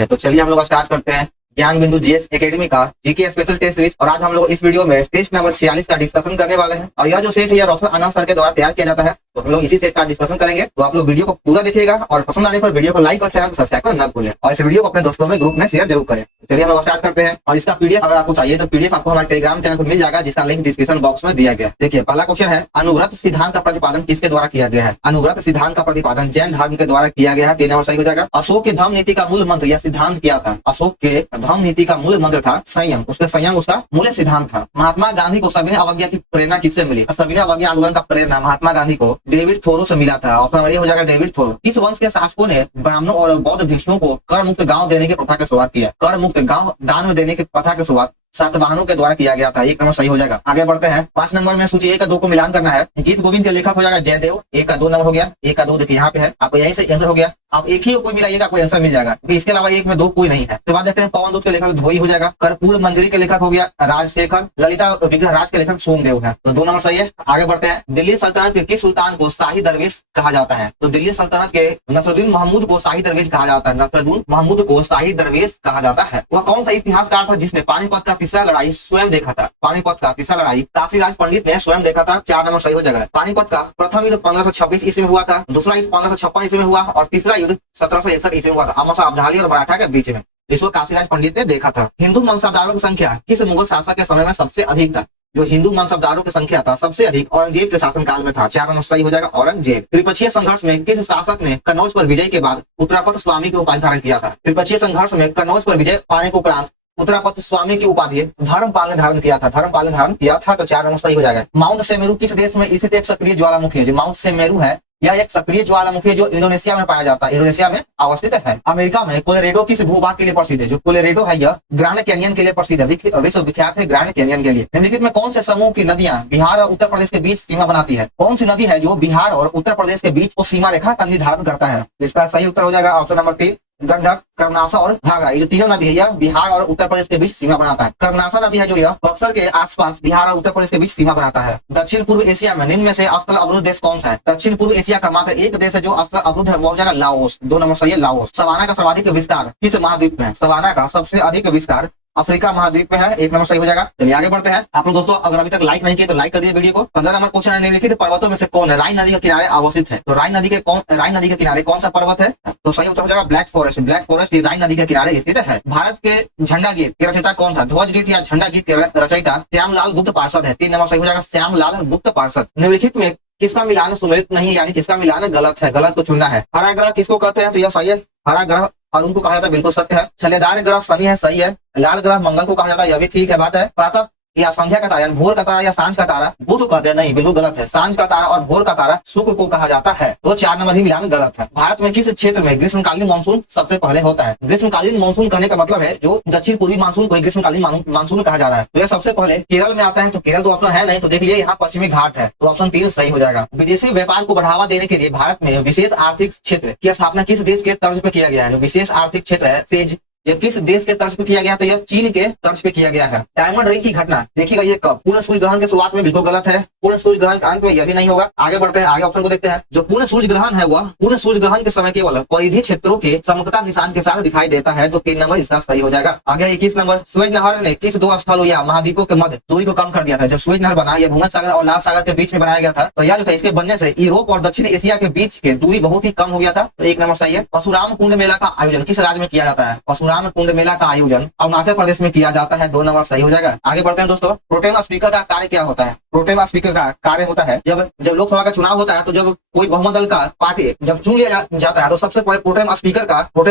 तो चलिए हम लोग स्टार्ट करते हैं ज्ञान बिंदु जीएस एकेडमी का जीके स्पेशल टेस्ट सीरीज। और आज हम लोग इस वीडियो में टेस्ट नंबर 46 का डिस्कशन करने वाले हैं। और यह जो सेट है यह रोशन आनंद सर के द्वारा तैयार किया जाता है, तो हम लोग इसी सेट का डिस्कशन करेंगे। तो आप लोग वीडियो को पूरा देखिएगा और पसंद आने पर वीडियो को लाइक और चैनल को सब्सक्राइब करना न भूलें, और इस वीडियो को अपने दोस्तों में ग्रुप में शेयर जरूर करें। चलिए हम लोग स्टार्ट करते हैं। और इसका पीडीएफ अगर आपको चाहिए तो पीडीएफ आपको हमारे टेलीग्राम चैनल पर मिल जाएगा, जिसका लिंक डिस्क्रिप्शन बॉक्स में दिया गया। देखिए पहला क्वेश्चन है, अनुव्रत सिद्धांत का प्रतिपादन किसके द्वारा किया गया है? अनुव्रत सिद्धांत का प्रतिपादन जैन धर्म के द्वारा किया गया है। 3 नंबर सही हो जाएगा। अशोक के धम्म नीति का मूल मंत्र या सिद्धांत क्या था? अशोक के धम्म नीति का मूल मंत्र था संयम। उसका संयम उसका मूल सिद्धांत था। महात्मा गांधी को सविनय अवज्ञा की प्रेरणा किससे मिली? सविनय अवज्ञा आंदोलन का प्रेरणा महात्मा गांधी को डेविड थोरो से मिला था। ऑप्शन नंबर ए हो जाएगा डेविड थोरो। किस वंश के शासकों ने ब्राह्मणों और बौद्ध भिक्षुओं को कर मुक्त गांव देने की प्रथा की शुरुआत किया? कर मुक्त गांव दान में देने की प्रथा की शुरुआत सातवाहनों के द्वारा किया गया था। 1 नंबर सही हो जाएगा। आगे बढ़ते हैं। 5 नंबर में सूची 1 और 2 को मिलान करना है। गीत गोविंद के लेखक हो जाएगा जयदेव। 1 का 2 नंबर हो गया। 1 का 2 देखिए यहाँ पे है, आपको यहीं से आंसर हो गया। आप एक ही कोई मिलाइएगा, कोई आंसर मिल जाएगा, क्योंकि इसके अलावा 1 में 2 कोई नहीं है। उसके बाद देखते हैं पवन दूत के लेखक धोई हो जाएगा। कर्पूर मंजरी के लेखक हो गया राजशेखर। ललिता विग्रह राज के लेखक सोमदेव है, तो 2 नंबर सही है। आगे बढ़ते हैं। दिल्ली सल्तनत के किस सुल्तान को शाही दरवेश कहा जाता है? तो दिल्ली सल्तनत के नसरुद्दीन महमूद को शाही दरवेश कहा जाता है। नसरुद्दीन महमूद को शाही दरवेश कहा जाता है। वह कौन सा इतिहासकार था जिसने पानीपत का तीसरा लड़ाई स्वयं देखा था? पानीपत का तीसरा लड़ाई काशीराज पंडित ने स्वयं देखा था। 4 नंबर सही हो जाएगा। पानीपत का प्रथम युद्ध 1526 ईस्वी में हुआ था, दूसरा युद्ध 1556 ईस्वी में हुआ और तीसरा युद्ध 1761 ईस्वी में हुआ था, अमसा अब्दाली और मराठा के बीच में। इसको काशीराज पंडित ने देखा था। हिंदू मनसबदारों की संख्या किस मुगल शासक के समय में सबसे अधिक था? जो हिंदू मनसबदारों की संख्या था सबसे अधिक औरंगजेब के शासनकाल में था। 4 नंबर सही हो जाएगा औरंगजेब। त्रिपक्षीय संघर्ष में किस शासक ने कन्नौज पर विजय के बाद उत्तरापद स्वामी की उपाधि धारण किया था? त्रिपक्षीय संघर्ष में कन्नौज पर विजय पाने के उपरांत उत्तरापद स्वामी की उपाधि धर्मपाल ने धारण किया था। धर्मपाल ने धारण किया था, तो 4 नंबर सही हो जाएगा। माउंट सेमेरू किस देश में स्थित एक सक्रिय ज्वालामुखी है? जो माउंट सेमेरू है यह एक सक्रिय ज्वालामुखी है जो इंडोनेशिया में पाया जाता है, इंडोनेशिया में अवस्थित है। अमेरिका में कोलोरेडो किस भूभाग के लिए प्रसिद्ध है? जो कोलोरेडो है यह ग्रैंड कैनियन के लिए प्रसिद्ध है, विश्व विख्यात है ग्रैंड कैनियन के लिए। निम्नलिखित में कौन से समूह की नदियां बिहार और उत्तर प्रदेश के बीच सीमा बनाती है? कौन सी नदी है जो बिहार और उत्तर प्रदेश के बीच सीमा रेखा का निर्धारण करता है? इसका सही उत्तर हो जाएगा ऑप्शन नंबर 3, गंडक, कर्मनाशा और घाघरा। ये जो तीनों नदी है यह बिहार और उत्तर प्रदेश के बीच सीमा बनाता है। कर्मनाशा नदी है जो यह बक्सर के आसपास बिहार और उत्तर प्रदेश के बीच सीमा बनाता है। दक्षिण पूर्व एशिया में निम्न में से अस्त्र अवरुद्ध देश कौन सा है? दक्षिण पूर्व एशिया का मात्र एक देश है जो अस्त्र अवरुद्ध है, वो हो जाएगा लाओस। 2 नंबर सही है लाओस। सवाना का सर्वाधिक विस्तार किस महाद्वीप में है? सवाना का सबसे अधिक विस्तार अफ्रीका महाद्वीप में है। 1 नंबर सही हो जाएगा। चलिए आगे बढ़ते हैं। आप लोग दोस्तों अगर अभी तक लाइक नहीं किए तो लाइक कर दिए वीडियो को। 15 नंबर क्वेश्चन है, निम्नलिखित पर्वतों में से कौन है राइन नदी के किनारे अवस्थित है? तो राइन नदी के किनारे कौन सा पर्वत है? तो सही उत्तर हो जाएगा ब्लैक फॉरेस्ट। ब्लैक फॉरेस्ट राइन नदी के किनारे स्थित है। भारत के झंडा गीत के रचयिता कौन था? ध्वज गीत या झंडा गीत के रचयिता श्यामलाल गुप्त पार्षद है। 3 नंबर सही हो जाएगा श्यामलाल गुप्त पार्षद। निम्नलिखित में किसका मिलान सुमेलित नहीं, यानी किसका मिलान गलत है? गलत को चुनना है। हरा ग्रह किसको कहते हैं? तो यह सही है। हरा ग्रह अरुण को कहा जाता है, बिल्कुल सत्य है। छलेदार ग्रह शनि है, सही है। लाल ग्रह मंगल को कहा जाता है, यह भी ठीक है, बात है। प्रातः या संध्या का तारा, भोर का तारा या सांझ का तारा बुध को कहते हैं, नहीं बिल्कुल गलत है। सांझ का तारा और भोर का तारा शुक्र को कहा जाता है, तो 4 नंबर ही मिलान गलत है। भारत में किस क्षेत्र में ग्रीष्मकालीन मानसून सबसे पहले होता है? ग्रीष्मकालीन मानसून कहने का मतलब है जो दक्षिण पूर्वी मानसून को ग्रीष्मकालीन मानसून कहा जा रहा है। तो यह सबसे पहले केरल में आता है, तो केरल तो ऑप्शन है नहीं, तो देखिए यहाँ पश्चिमी घाट है, तो ऑप्शन 3 सही हो जाएगा। विदेशी व्यापार को बढ़ावा देने के लिए भारत में विशेष आर्थिक क्षेत्र की स्थापना किस देश के तर्ज पे किया गया है? जो विशेष आर्थिक क्षेत्र है सेज, ये किस देश के तर्ज पे किया गया? तो यह चीन के तर्ज पे किया गया है। डायमंड रिंग की घटना देखिएगा ये कब? पूर्ण सूर्य ग्रहण के शुरुआत में, बिल्कुल गलत है। पूर्ण सूर्य ग्रहण के अंत में, यह भी नहीं होगा। आगे बढ़ते हैं, आगे ऑप्शन को देखते हैं। जो पूर्ण सूर्य ग्रहण है वह पूर्ण सूर्य ग्रहण के समय केवल परिधि क्षेत्रों के समतलता निशान के साथ दिखाई देता है, तो 3 नंबर इसका सही हो जाएगा। आगे 21 नंबर, सुएज नहर ने किस 2 स्थलों या महाद्वीपों के मध्य दूरी को कम कर दिया था? जब सुएज नहर बना, यह भूमध्य सागर और लाल सागर के बीच में बनाया गया था, तो यह जो था इसके बनने से यूरोप और दक्षिण एशिया के बीच के दूरी बहुत ही कम हो गया था, तो 1 नंबर सही है। परशुराम कुंड मेला का आयोजन किस राज्य में किया जाता है? परशुराम कुंड मेला का आयोजन अरुणाचल प्रदेश में किया जाता है, 2 नंबर सही हो जाएगा। आगे बढ़ते हैं दोस्तों। प्रोटेम स्पीकर का कार्य क्या होता है? प्रोटेम स्पीकर का कार्य होता है जब लोकसभा का चुनाव होता है, तो जब कोई बहुमत दल का पार्टी जब चुन लिया जाता है, तो सबसे पहले प्रोटेम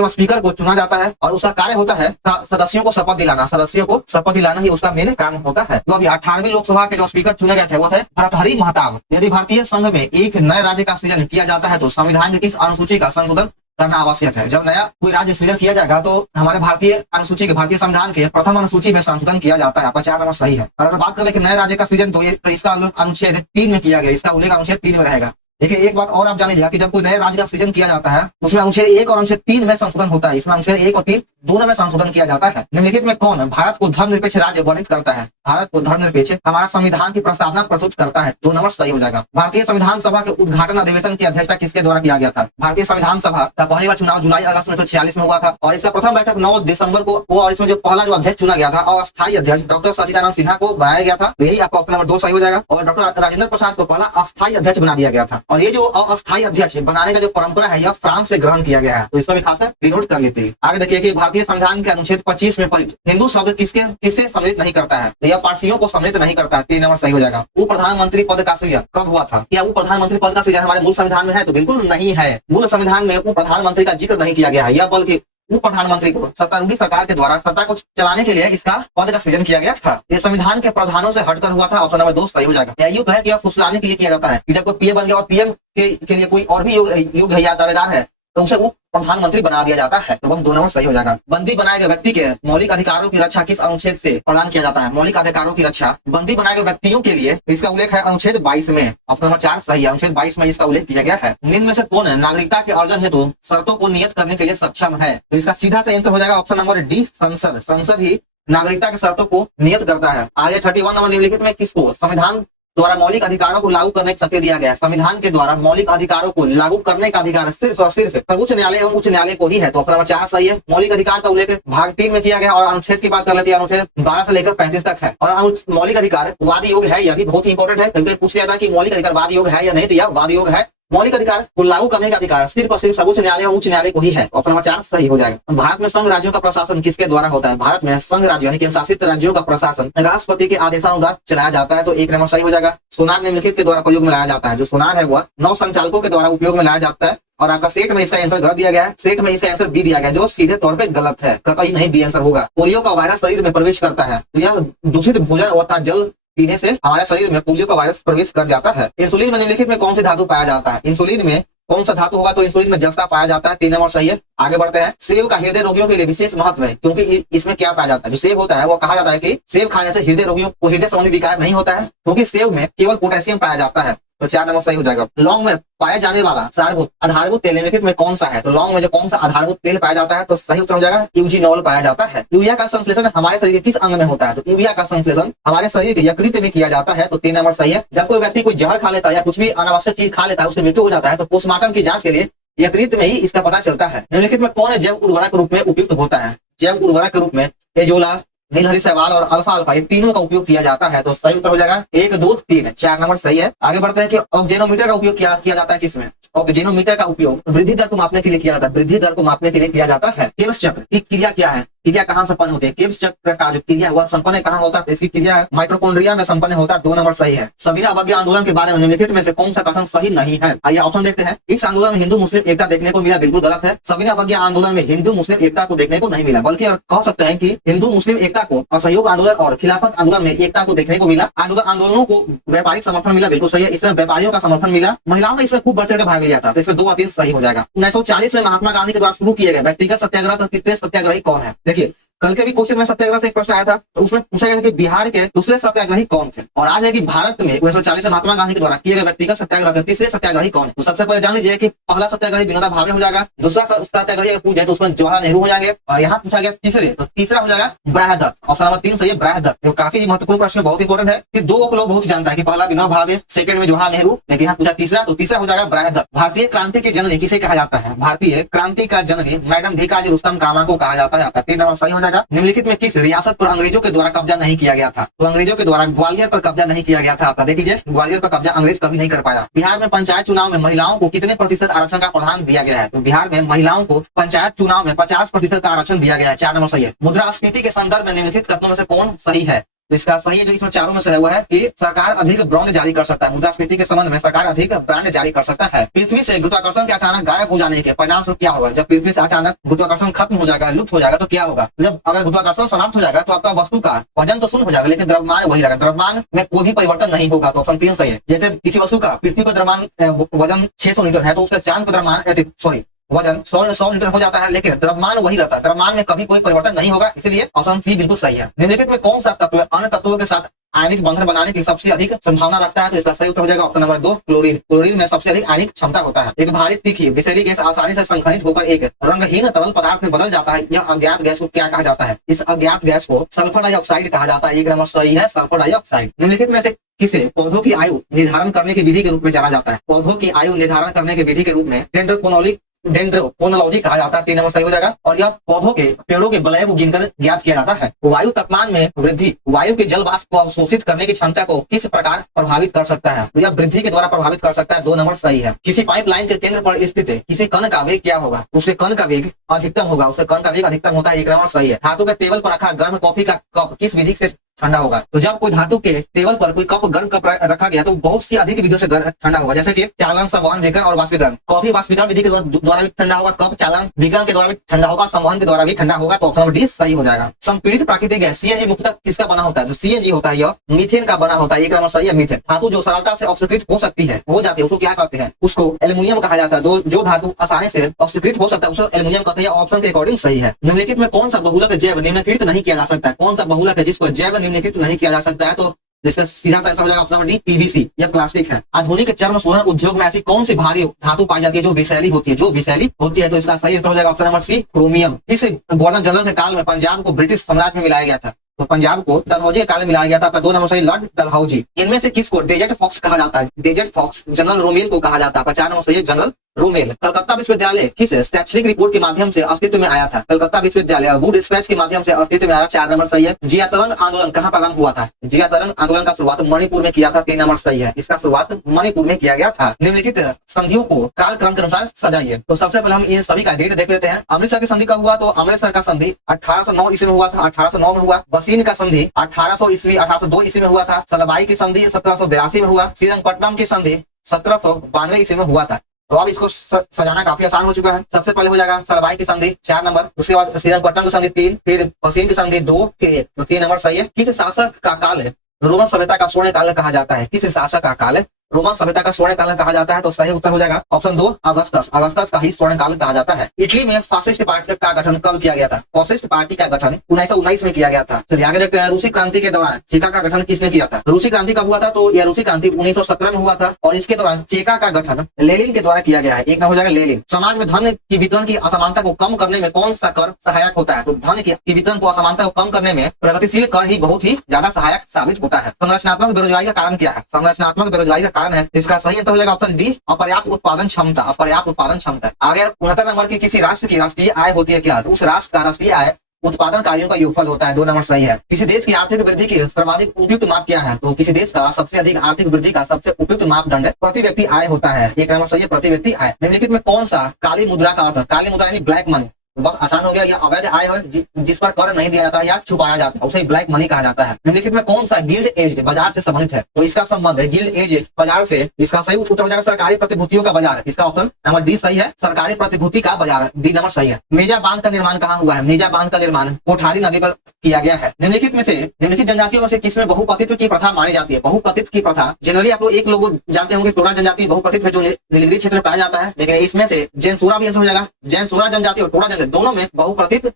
स्पीकर को चुना जाता है, और उसका कार्य होता है सदस्यों को शपथ दिलाना ही उसका मेन काम होता है। तो अभी 18वीं लोकसभा के जो स्पीकर चुने गए थे वो थे भर्तृहरि महताब। यदि भारतीय संघ में एक नए राज्य का सृजन किया जाता है तो संविधान की किस अनुसूची का संशोधन करना आवश्यक है? जब नया कोई राज्य सृजन किया जाएगा तो हमारे भारतीय भारतीय संविधान के प्रथम अनुसूची में संशोधन किया जाता है। 4 नंबर सही है। और अगर बात करें कि नए राज्य का सृजन, तो इसका अनुच्छेद 3 में किया गया, इसका उल्लेख अनुच्छेद 3 में रहेगा। देखिए एक बात और आप जान लीजिएगा कि जब कोई नए राज्य का सृजन किया जाता है उसमें अनुच्छेद 1 और अनुच्छेद 3 में संशोधन होता है। इसमें अनुच्छेद 1 और 3 दोनों में संशोधन किया जाता है। निम्नलिखित में कौन भारत को धर्मनिरपेक्ष राज्य वर्णित करता है? भारत को धर्मनिरपेक्ष हमारा संविधान की प्रस्तावना प्रस्तुत करता है। 2 नंबर सही हो जाएगा। भारतीय संविधान सभा के उद्घाटन अधिवेशन की अध्यक्षता किसके द्वारा किया गया था? भारतीय संविधान सभा का पहली बार चुनाव जुलाई अगस्त 1946 में हुआ था और इसका प्रथम बैठक 9 दिसंबर को हुआ और इसमें जो पहला जो अध्यक्ष चुना गया था अस्थायी अध्यक्ष डॉक्टर सचिदानंद सिन्हा को बनाया गया था। यही आपका ऑप्शन नंबर 2 सही हो जाएगा। और डॉक्टर राजेंद्र प्रसाद को पहला अस्थायी अध्यक्ष बना दिया गया था। और ये जो अस्थायी अध्यक्ष बनाने का जो परंपरा है यह फ्रांस से ग्रहण किया गया है, तो इसको भी खासकर नोट कर लेते हैं। आगे देखिए कि भारतीय संविधान के अनुच्छेद 25 में प्रयुक्त हिंदू शब्द किससे सम्मिलित नहीं करता है? तो यह पारसियों को सम्मिलित नहीं करता है। 3 नंबर सही हो जाएगा। उप प्रधानमंत्री पद का सृजन कब हुआ था? क्या उप प्रधानमंत्री पद का सृजन हमारे मूल संविधान में है? तो बिल्कुल नहीं है। मूल संविधान में उप प्रधानमंत्री का जिक्र नहीं किया गया है। यह बल्कि उप प्रधानमंत्री को सत्तारूढ़ी सरकार के द्वारा सत्ता को चलाने के लिए इसका पद का सृजन किया गया था। ये संविधान के प्रावधानों से हटकर हुआ था। ऑप्शन नंबर 2 सही हो जाएगा। युग है कि यह फुसलाने के लिए किया जाता है कि जब कोई पीएम बन गया और पीएम के लिए कोई और भी युग है या दावेदार है तो उसे उप प्रधानमंत्री बना दिया जाता है। तो बस 2 नंबर सही हो जाएगा। बंदी बनाए गए व्यक्ति के मौलिक अधिकारों की रक्षा किस अनुच्छेद से प्रदान किया जाता है? मौलिक अधिकारों की रक्षा बंदी बनाए गए व्यक्तियों के लिए इसका उल्लेख है अनुच्छेद 22 में। ऑप्शन नंबर 4 सही है। अनुच्छेद 22 में इसका उल्लेख किया गया है। निम्न में से कौन नागरिकता के अर्जन हेतु शर्तों को नियत करने के लिए सक्षम है? तो इसका सीधा से आंसर हो जाएगा ऑप्शन नंबर डी संसद। संसद ही नागरिकता के शर्तों को नियत करता है। आगे 31 नंबर निम्नलिखित में किसको संविधान द्वारा मौलिक अधिकारों को लागू करने की शक्ति दिया गया है? संविधान के द्वारा मौलिक अधिकारों को लागू करने का अधिकार सिर्फ और सिर्फ सर्वोच्च न्यायालय एवं उच्च न्यायालय को ही है। तो ऑप्शन नंबर 4 सही है। मौलिक अधिकार का उल्लेख भाग 3 में किया गया और अनुच्छेद की बात कर लेते हैं अनुच्छेद 12 से लेकर 35 तक है। और मौलिक अधिकार वाद योग्य है, यह भी बहुत ही इंपॉर्टेंट है क्योंकि पूछ लिया था कि मौलिक अधिकार वाद योग्य है या नहीं, तो यह वाद योग्य है। मौलिक अधिकार को लागू करने का अधिकार सिर्फ और सिर्फ सर्वोच्च न्यायालय और उच्च न्यायालय को ही है। ऑप्शन नंबर 4 सही हो जाएगा। भारत में संघ राज्यों का प्रशासन किसके द्वारा होता है? भारत में संघ राज्य यानी शासित राज्यों का प्रशासन राष्ट्रपति के आदेशानुसार चलाया जाता है। तो 1 नंबर सही हो जाएगा। सोनार निम्नलिखित के द्वारा प्रयोग में लाया जाता है। जो सोनार है वह 9 संचालकों के द्वारा उपयोग में लाया जाता है। और आपका सेट में इसका आंसर गलत दिया गया है। सेट में इसका आंसर बी दिया गया जो सीधे तौर पे गलत है, कतई नहीं बी आंसर होगा। पोलियो का वायरस शरीर में प्रवेश करता है तो यह दूषित भोजन अथवा जल पीने से हमारे शरीर में पोलियो का वायरस प्रवेश कर जाता है। इंसुलिन में निम्नलिखित में कौन सी धातु पाया जाता है? इंसुलिन में कौन सा धातु होगा? तो इंसुलिन में जस्ता पाया जाता है। 3 नंबर सही है। आगे बढ़ते हैं। सेब का हृदय रोगियों के लिए विशेष महत्व है क्योंकि इसमें क्या पाया जाता है? जो सेब होता है वो कहा जाता है कि सेब खाने से हृदय रोगियों को हृदय संबंधी विकार नहीं होता है क्योंकि सेब में केवल पोटेशियम पाया जाता है। तो 4 नंबर सही हो जाएगा। लौंग में पाया जाने वाला सारभूत आधारभूत तेल निम्नलिखित में कौन सा है? तो लौंग में जो कौन सा आधारभूत तेल पाया जाता है तो सही उत्तर हो जाएगा यूजिनॉल पाया जाता है। यूरिया का संश्लेषण हमारे शरीर के किस अंग में होता है? तो यूरिया का संश्लेषण हमारे शरीर के यकृत में किया जाता है। तो 3 नंबर सही है। जब कोई व्यक्ति कोई जहर खा लेता है या कुछ भी अनावश्यक चीज खा लेता है उसकी मृत्यु हो जाता है तो पोस्टमार्टम की जांच के लिए यकृत में ही इसका पता चलता है। निम्नलिखित में कौन जैव उर्वरक के रूप में उपयुक्त होता है? जैव उर्वरक के रूप में एजोला, नीलहरी शैवाल और अल्फा अल्फा ये तीनों का उपयोग किया जाता है। तो सही उत्तर हो जाएगा 1, 2, 3। 4 नंबर सही है। आगे बढ़ते हैं कि ऑक्जेनोमीटर का उपयोग किया जाता है किसमें? ऑक्जेनोमीटर का उपयोग वृद्धि दर को मापने के लिए किया जाता है। वृद्धि दर को मापने के लिए किया जाता है। केब्स चक्र की क्रिया क्या है? क्रिया कहाँ संपन्न होती है? केब्स चक्र का जो क्रिया हुआ संपन्न कहाँ होता है? इसकी क्रिया माइटोकॉन्ड्रिया में संपन्न होता है। 2 नंबर सही है। सविनय अवज्ञा आंदोलन के बारे में निम्नलिखित में से कौन सा कथन सही नहीं है? आइए ऑप्शन देखते हैं। इस आंदोलन में हिंदू मुस्लिम एकता देखने को मिला, बिल्कुल गलत है। सविनय अवज्ञा आंदोलन में हिंदू मुस्लिम एकता को देखने को नहीं मिला, बल्कि और कह सकते हैं कि हिंदू मुस्लिम एकता को असहयोग आंदोलन और खिलाफत आंदोलन में एकता को देखने को मिला। आंदोलनों को व्यापारिक समर्थन मिला, बिल्कुल सही है। इसमें व्यापारियों का समर्थन मिला। महिलाओं ने इसमें खूब बढ़ चढ़ के भाग लिया था। तो इसमें 2 और 3 सही हो जाएगा। 1940 में महात्मा गांधी के द्वारा शुरू किए गए व्यक्तिगत सत्याग्रह का तीसरे सत्याग्रही कौन है? देखिए कल के भी क्वेश्चन में सत्याग्रह से एक प्रश्न आया था तो उसमें पूछा गया कि बिहार के दूसरे सत्याग्रही कौन थे। और आज है कि भारत में 1940 में महात्मा गांधी के द्वारा किए गए व्यक्तिगत सत्याग्रह के तीसरे सत्याग्रही कौन है? तो सबसे पहले जान लीजिए कि पहला सत्याग्रही विनोबा भावे हो जाएगा। दूसरा सत्याग्रही अगर पूछ जाए तो उसमें जवाहरलाल नेहरू हो जाएंगे। और यहाँ पूछा गया तीसरे, तो तीसरा हो जाएगा ब्रह्मदत्त। ऑप्शन नंबर 3 सही है, ब्रह्मदत्त। तो काफी महत्वपूर्ण प्रश्न, बहुत इंपॉर्टेंट है कि 2 लोग बहुत जानता है कि पहला विनोबा भावे, सेकंड में जवाहरलाल नेहरू, लेकिन यहाँ पूछा तीसरा, तो तीसरा हो जाएगा ब्रह्मदत्त। भारतीय क्रांति की जननी किसे कहा जाता है? भारतीय क्रांति का जननी मैडम भीकाजी रुस्तम कामा को कहा जाता है। आपका 3 नंबर सही हो जाएगा। निम्नलिखित में किस रियासत पर अंग्रेजों के द्वारा कब्जा नहीं किया गया था? तो अंग्रेजों के द्वारा ग्वालियर पर कब्जा नहीं किया गया था। आपका देख लीजिए, ग्वालियर पर कब्जा अंग्रेज कभी नहीं कर पाया। बिहार में पंचायत चुनाव में महिलाओं को कितने प्रतिशत आरक्षण का प्रावधान दिया गया है? तो बिहार में महिलाओं को पंचायत चुनाव में 50% का आरक्षण दिया गया है। 4 नंबर सही है। मुद्रास्फीति के संदर्भ में निम्नलिखित कथनों में से कौन सही है? तो इसका सही है जो इसमें चारों में से है वो है कि सरकार अधिक ब्रांड जारी कर सकता है। मुद्रास्फीति के संबंध में सरकार अधिक ब्रांड जारी कर सकता है। पृथ्वी से गुरुत्वाकर्षण के अचानक गायब हो जाने के परिणाम स्वरूप क्या होगा? जब पृथ्वी से अचानक गुरुत्वाकर्षण खत्म हो जाएगा, लुप्त हो जाएगा तो क्या होगा? जब अगर गुरुत्वाकर्षण समाप्त हो जाएगा तो आपका वस्तु का वजन तो शून्य हो जाएगा, लेकिन द्रव्यमान वही रहेगा। द्रव्यमान में कोई भी परिवर्तन नहीं होगा। तो ऑप्शन 3 सही है। जैसे किसी वस्तु का पृथ्वी पर द्रव्यमान वजन 600 लीटर है तो उसका चांद पर द्रव्यमान वजन 100 लीटर हो जाता है, लेकिन द्रव्यमान वही रहता है। द्रव्यमान में कभी कोई परिवर्तन नहीं होगा, इसलिए ऑप्शन सी बिल्कुल सही है। निम्नलिखित में कौन सा तत्व अन्य तत्वों के साथ आयनिक बंधन बनाने की सबसे अधिक संभावना रखता है, तो इसका सही उत्तर हो जाएगा ऑप्शन नंबर 2 क्लोरीन। क्लोरीन में सबसे अधिक आयनिक क्षमता होता है। एक भारी तीखी विषैली गैस आसानी से संघनित होकर एक रंगहीन तरल पदार्थ में बदल जाता है। यह अज्ञात गैस को क्या कहा जाता है? इस अज्ञात गैस को सल्फर डाइऑक्साइड कहा जाता है। एक नंबर सही है सल्फर डाइऑक्साइड। निम्नलिखित में से किसे पौधों की आयु निर्धारण करने की विधि के रूप में जाना जाता है? पौधों की आयु निर्धारण करने की विधि के रूप में डेंड्रोपोनोलॉजी कहा जाता है। 3 नंबर सही हो जाएगा। और यह पौधों के पेड़ों के वलय को गिनकर ज्ञात किया जाता है। वायु तापमान में वृद्धि वायु के जल वाष्प को अवशोषित करने की क्षमता को किस प्रकार प्रभावित कर सकता है? तो यह वृद्धि के द्वारा प्रभावित कर सकता है। 2 नंबर सही है। किसी पाइपलाइन के केंद्र पर स्थित किसी कण का वेग क्या होगा? उसके कण का वेग अधिकतम होगा। उसके कण का वेग अधिकतम होता है। 1 नंबर सही है। धातु के टेबल पर रखा गर्म कॉफी का कप किस विधि से ठंडा होगा? तो जब कोई धातु के टेबल पर कोई कप गर्म कप रखा गया तो बहुत सी अधिक विधियों से ठंडा होगा, जैसे कि चालन, संवहन, विकिरण और वाष्पीकरण। कॉफी वाष्पीकरण विधि के द्वारा भी ठंडा होगा, कप चालन विकिरण के द्वारा भी ठंडा होगा, संवहन के द्वारा भी ठंडा होगा। तो ऑप्शन नंबर डी सही हो जाएगा। संपीड़ित प्राकृतिक गैस सीएनजी मुख्यतः किसका बना होता है? जो सीएनजी होता है यह मीथेन का बना होता है। 1 नंबर सही है मीथेन। धातु जो सरलता से ऑक्सीकृत हो सकती है हो जाती है उसको क्या कहते हैं? उसको एल्युमिनियम कहा जाता है। जो धातु आसानी से ऑक्सीकृत हो सकता है उसको एल्युमिनियम कहते हैं। ऑप्शन के अकॉर्डिंग सही है। निम्नलिखित में कौन सा बहुलक जैव निम्नलिखित नहीं किया जा सकता है? कौन सा बहुलक है जिसको जैव निम्नलिखित नहीं किया जा सकता है? तो जिसका सीधा सा आंसर हो जाएगा ऑप्शन नंबर डी पीवीसी। यह प्लास्टिक है। आधुनिक चर्म शोधन उद्योग में ऐसी कौन सी भारी धातु पाई जाती है जो विषैली होती है? तो इसका सही आंसर हो जाएगा ऑप्शन नंबर सी क्रोमियम। इस गवर्नर जनरल के काल में पंजाब को ब्रिटिश साम्राज्य में मिलाया गया था। तो पंजाब को डलहौजी के काल में मिलाया गया था। 2 नंबर सही लॉर्ड डलहौजी। इनमें से किसको डेजर्ट फॉक्स कहा जाता है? डेजर्ट फॉक्स जनरल रोमेल को कहा जाता है। 4 नंबर सही जनरल रोमेल। कलकत्ता विश्वविद्यालय किस शैक्षणिक रिपोर्ट के माध्यम से अस्तित्व में आया था? कलकत्ता विश्वविद्यालय वुड स्क्रैच के माध्यम से अस्तित्व में आया। 4 नंबर सही है। जिया तरंग आंदोलन कहाँ प्रारंभ हुआ था? जिया तरंग आंदोलन का शुरुआत मणिपुर में किया था। 3 नंबर सही है। इसका शुरुआत मणिपुर में किया गया था। निम्नलिखित संधियों को कालक्रम के अनुसार सजाइए। तो सबसे पहले हम इन सभी का डेट देख लेते हैं। अमृतसर की संधि कब हुआ? तो अमृतसर का संधि 1809 ईस्वी में हुआ था। 1809 में हुआ। बसीन का संधि 1800 ईस्वी 1802 ईस्वी में हुआ था। सलबाई की संधि 1782 में हुआ। श्रीरंगपट्टनम की संधि 1792 ईस्वी में हुआ था। तो अब इसको सजाना काफी आसान हो चुका है। सबसे पहले हो जाएगा सलबाई की संधि 4 नंबर, उसके बाद श्रीरंगपट्टनम की संधि 3, फिर बसीन की संधि 2, फिर 1। तो 3 नंबर सही है। किस शासक का काल है रोमन सभ्यता का स्वर्ण काल कहा जाता है? किस शासक का काल है रोमन सभ्यता का स्वर्ण काल कहा जाता है? तो सही उत्तर हो जाएगा ऑप्शन 2 अगस्टस। अगस्टस का ही स्वर्ण काल कहा जाता है। इटली में फासिस्ट पार्टी का गठन कब किया गया था? फासिस्ट पार्टी का गठन 1919 में किया गया था। चलिए आगे देखते हैं। रूसी क्रांति के दौरान चेका का गठन किसने किया था? रूसी क्रांति कब हुआ था? तो यह रूसी क्रांति 1917 में हुआ था और इसके दौरान चेका का गठन लेनिन के द्वारा किया गया है। 1 हो जाएगा लेनिन। समाज में धन की वितरण की असमानता को कम करने में कौन सा कर सहायक होता है? तो धन की वितरण को असमानता को कम करने में प्रगतिशील कर ही बहुत ही ज्यादा सहायक साबित होता है। संरचनात्मक बेरोजगारी का कारण क्या है? संरचनात्मक बेरोजगारी का कारण है इसका सही हो जाएगा ऑप्शन डी अपर्याप्त उत्पादन क्षमता। अपर्याप्त उत्पादन क्षमता। आगे 69 नंबर की किसी राष्ट्र की राष्ट्रीय आय होती है क्या? उस राष्ट्र का राष्ट्रीय आय उत्पादन कार्यों का योगफल होता है। 2 नंबर सही है। किसी देश की आर्थिक वृद्धि की सर्वाधिक उपयुक्त माप क्या है? तो किसी देश का सबसे अधिक आर्थिक वृद्धि का सबसे उपयुक्त मापदंड प्रति व्यक्ति आय होता है। 1 नंबर सही है प्रति व्यक्ति आय। निम्नलिखित में कौन सा काली मुद्रा का अर्थ? काली मुद्रा यानी ब्लैक मनी। बस आसान हो गया। यह अवैध आय है जिस पर कर नहीं दिया जाता या छुपाया जाता है, उसे ब्लैक मनी कहा जाता है। निम्नलिखित में कौन सा गिल्ड एज बाजार से संबंधित है? तो इसका संबंध है गिल्ड एज बाजार से। इसका सही उत्तर हो जाएगा सरकारी प्रतिभूतियों का बाजार। इसका ऑप्शन नंबर डी सही है सरकारी प्रतिभूति का बाजार। डी नंबर सही है। मेजा बांध का निर्माण कहाँ हुआ है? मेजा बांध का निर्माण कोठारी नदी पर किया गया है। निम्नलिखित जनजातियों में से किसमें बहुपतित्व की प्रथा मानी जाती है? बहुपतित्व की प्रथा जनरली आप लोग एक लोग जानते होंगे टोरा जनजाति बहुपतित्व जो नीलगिरी क्षेत्र में पाया जाता है, लेकिन इसमें से जैनसूरा भी आंसर हो जाएगा। जैनसूरा जनजाति और टोरा जनजाति दोनों में बहुपतित्व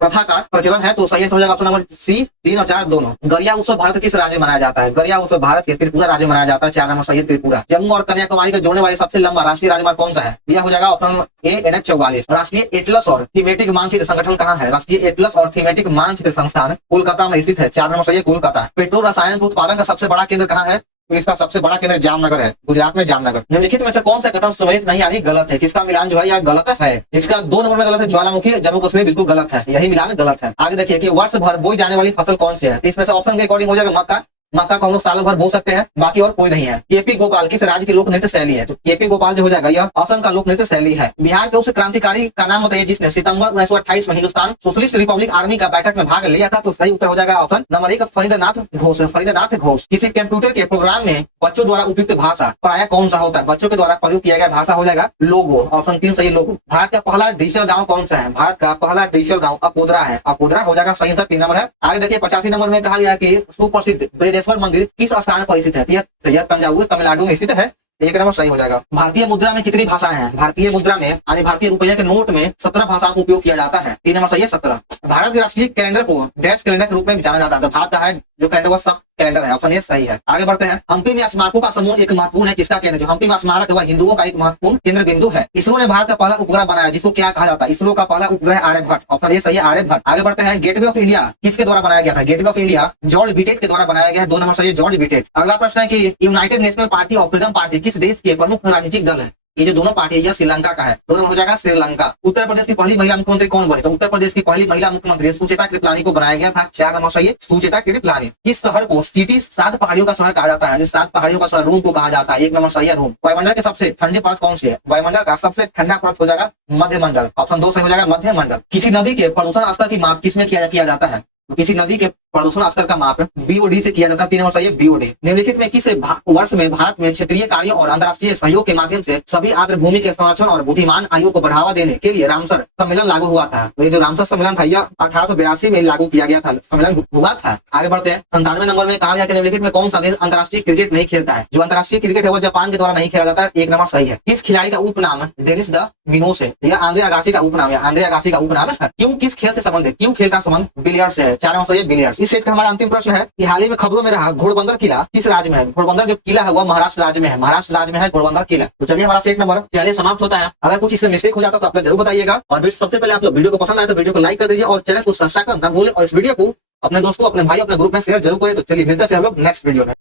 प्रथा का प्रचलन है। तो सही हो जाएगा ऑप्शन नंबर सी 3 और 4 दोनों। गरिया उत्सव भारत किस राज्य में मनाया जाता है? गरिया उत्सव भारत के त्रिपुरा राज्य में मनाया जाता है। 4 नंबर सही है त्रिपुरा। जम्मू और कन्याकुमारी को जोड़ने वाले सबसे लंबा राष्ट्रीय राजमार्ग कौन सा है? यह हो जाएगा ऑप्शन ए NH 44। राष्ट्रीय एटलस और थीमेटिक मानचित्र संगठन कहाँ है? राष्ट्रीय एटलस और थीमेटिक मानचित्र संस्थान कोलकाता में स्थित है। 4 नंबर सही है कोलकाता। पेट्रोल रसायन उत्पादन का सबसे बड़ा केंद्र कहाँ है? तो इसका सबसे बड़ा केंद्र जामनगर है, गुजरात में जामनगर। निम्नलिखित में से कौन सा कथन सम्मिलित नहीं यानी गलत है? किसका मिलान जो है यह गलत है? इसका 2 नंबर में गलत है। ज्वालामुखी जम्मू कश्मीर बिल्कुल गलत है, यही मिलान गलत है। आगे देखिए कि वर्ष भर बोई जाने वाली फसल कौन सी है? इसमें से ऑप्शन के अकॉर्डिंग हो जाएगा मक्का। मक्का को हम लोग सालों भर बो सकते हैं, बाकी और कोई नहीं है। केपी गोपाल किस राज्य की लोक नृत्य शैली है? तो केपी गोपाल जो हो जाएगा यह असम का लोक नृत्य शैली है। बिहार के उस क्रांतिकारी का नाम बताइए जिसने सितंबर 1928 में हिंदुस्तान सोशलिस्ट रिपब्लिक आर्मी का बैठक में भाग लिया था। तो सही उत्तर हो जाएगा ऑप्शन नंबर 1 फरीदनाथ घोष। फरीदनाथ घोष। किसी कंप्यूटर के प्रोग्राम में बच्चों द्वारा उपयुक्त भाषा प्रायः कौन सा होता है? बच्चों के द्वारा प्रयोग किया गया भाषा हो जाएगा लोगो। ऑप्शन 3 सही लोगो। भारत का पहला डिजिटल गाँव कौन सा है? भारत का पहला डिजिटल गाँव अपोदरा है। अपोदरा हो जाएगा सही आंसर 3 नंबर है। आगे देखिए 85 नंबर में कहा गया कि सुप्रसिद्ध बृहदेश्वर मंदिर किस स्थान पर स्थित है? यह तंजावुर तमिलनाडु में स्थित है। 1 नंबर सही हो जाएगा। भारतीय मुद्रा में कितनी भाषाएं हैं? भारतीय मुद्रा में यानी भारतीय रुपये के नोट में 17 भाषाओं का उपयोग किया जाता है। 3 नंबर सही है 17। भारत के राष्ट्रीय कैलेंडर को डैश कैलेंडर के रूप में जाना जाता है। तो भारत का है जो कैलेंडर वो सब कैलेंडर है। ऑप्शन ए सही है। आगे बढ़ते हैं। हम्पी में स्मारकों का समूह एक महत्वपूर्ण है, किसका केंद्र? जो हम्पी में स्मारक है वह हिंदुओं का एक महत्वपूर्ण केंद्र बिंदु है। इसरो ने भारत का पहला उपग्रह बनाया, जिसको क्या कहा जाता है? इसरो का पहला उपग्रह आर्यभट्ट। ऑप्शन ए सही है, आर्यभट्ट। आगे बढ़ते हैं। गेटवे ऑफ इंडिया किसके द्वारा बनाया गया था? Gateway of India George Wittet के द्वारा बनाया गया है। 2 नंबर सही है, जॉर्ज विटेट। अगला प्रश्न है कि United national party of freedom party किस देश के प्रमुख राजनीतिक दल है? ये जो दोनों पार्टी है यह श्रीलंका का है। दोनों हो जाएगा श्रीलंका। उत्तर प्रदेश की पहली महिला मुख्यमंत्री कौन बनी? तो उत्तर प्रदेश की पहली महिला मुख्यमंत्री सुचेता कृपलानी को बनाया गया था। 4 नंबर सही है, सुचेता कृपलानी। किस शहर को सिटी 7 पहाड़ियों का शहर कहा जाता है? 7 पहाड़ियों का शहर रोम को कहा जाता है। 1 नंबर सही है, रोम। वायुमंडल के सबसे ठंडे परत कौन से है? वायुमंडल का सबसे ठंडा परत हो जाएगा मध्यमंडल। ऑप्शन 2 सही हो जाएगा, मध्यमंडल। किसी नदी के प्रदूषण स्तर की माप किसमें किया जाता है? तो किसी नदी के प्रदूषण स्तर का माप बीओडी से किया जाता है। 3 नंबर सही है, बीओडी। निम्नलिखित में किस वर्ष में भारत में क्षेत्रीय कार्यों और अंतर्राष्ट्रीय सहयोग के माध्यम से सभी आर्द्र भूमि के संरक्षण और बुद्धिमान आयु को बढ़ावा देने के लिए रामसर सम्मेलन लागू हुआ था? तो ये जो रामसर सम्मेलन था यह 1882 में लागू किया गया था, सम्मेलन हुआ था। आगे बढ़ते हैं। 97 नंबर में कहा गया कि निम्नलिखित में कौन सा देश अंतर्राष्ट्रीय क्रिकेट नहीं खेलता है? जो अंतर्राष्ट्रीय क्रिकेट है वह जापान के द्वारा नहीं खेला जाता है। 1 नंबर सही है। किस खिलाड़ी का उपनाम डेनिस द मिनोस है? यह आंद्रे अगासी का उपनाम है, आंद्रे अगासी का उपनाम है। क्यों किस खेल से संबंधित? क्यों खेल का संबंध बिलियर्ड्स से है। 4 नंबर सही है, बिलियर्ड्स। इस सेट का हमारा अंतिम प्रश्न है कि हाल ही में खबरों में रहा घोड़बंदर किला किस राज्य में है? घोड़बंदर जो किला है वह महाराष्ट्र राज्य में है, महाराष्ट्र राज्य में है घोड़बंदर किला। तो चलिए हमारा सेट नंबर 46 समाप्त होता है। अगर कुछ इससे मिस्टेक हो जाता तो आप जरूर बताइएगा। और सबसे पहले आप लोग वीडियो को पसंद आए तो वीडियो को लाइक कर दीजिए और चैनल को सब्सक्राइब करना ना भूलें। और इस वीडियो को अपने दोस्तों, अपने भाई, अपने ग्रुप में शेयर जरूर करें। तो चलिए मिलते हैं हम लोग नेक्स्ट वीडियो में।